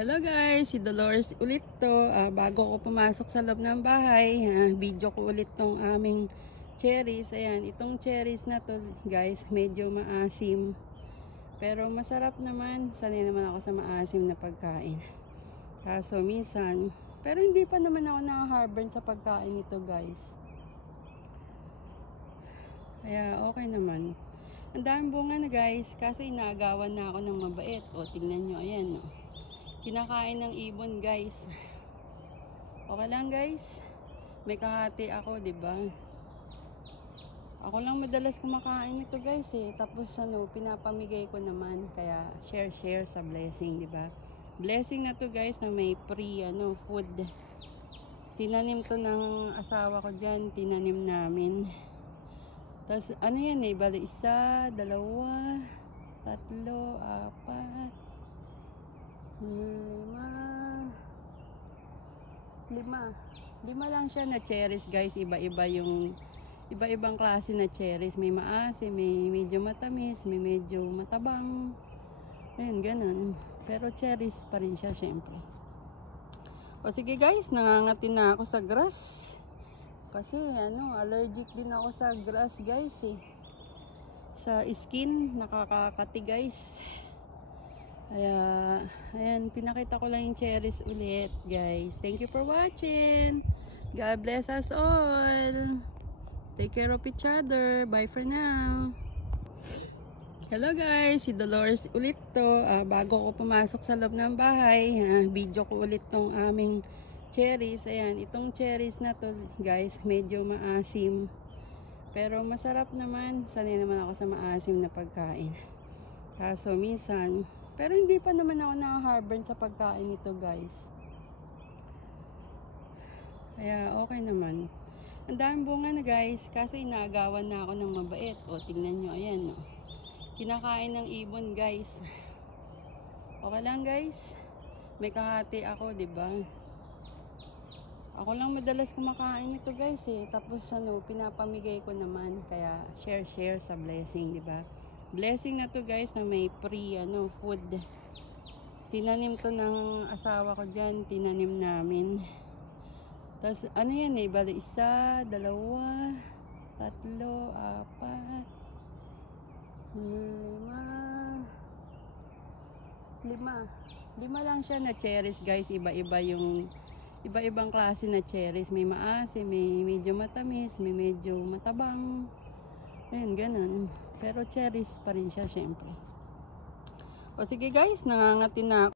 Hello guys, si Dolores ulit to. Bago ko pumasok sa loob ng bahay, video ko ulit tong aming cherries. Ayan, itong cherries na to guys, medyo maasim. Pero masarap naman. Sanay naman ako sa maasim na pagkain. Kaso minsan, pero hindi pa naman ako nakaharbor sa pagkain nito guys. Kaya okay naman. Ang daming bunga na guys, kaso inaagawan na ako ng mabait. O tingnan nyo, ayan o. Kinakain ng ibon guys. Okay lang guys. May kahati ako, 'di ba? Ako lang madalas kumakain nito guys eh. Tapos pinapamigay ko naman, kaya share sa blessing, 'di ba? Blessing na to guys na may free food. Tinanim to ng asawa ko diyan, tinanim namin. Tapos yan eh, bali 1, 2, 3, 4, 5 lang siya na cherries guys. Iba-ibang klase na cherries. May maasim, may medyo matamis, may medyo matabang. Ayan, ganun. Pero cherries pa rin siya syempre. O sige guys, nangangatin na ako sa grass. Kasi allergic din ako sa grass guys eh. Sa skin, nakakakati guys. Kaya, ayan, pinakita ko lang yung cherries ulit, guys. Thank you for watching. God bless us all. Take care of each other. Bye for now. Hello guys, si Dolores ulit to. Bago ko pumasok sa loob ng bahay, video ko ulit tong aming cherries. Ayan, itong cherries na to, guys, medyo maasim. Pero masarap naman. Sanay naman ako sa maasim na pagkain. Kaso minsan, pero hindi pa naman ako nakaharbor sa pagkain nito guys. Kaya okay naman. Ang daming bunga na guys, kaso inaagawan na ako ng mabait. O tingnan nyo, ayan o. Kinakain ng ibon guys. Okay lang guys. May kahati ako, 'di ba? Ako lang madalas kumakain nito guys eh. Tapos pinapamigay ko naman, kaya share sa blessing, 'di ba? Blessing na to guys na may free food. Tinanim to ng asawa ko diyan, tinanim namin. Tapos yan eh, bali 1, 2, 3, 4, 5 lang siya na cherries guys. Iba-ibang klase na cherries. May maasim, may medyo matamis, may medyo matabang. Ayan, ganun. Pero cherries pa rin siya syempre. O sige guys, nangangatin na ako.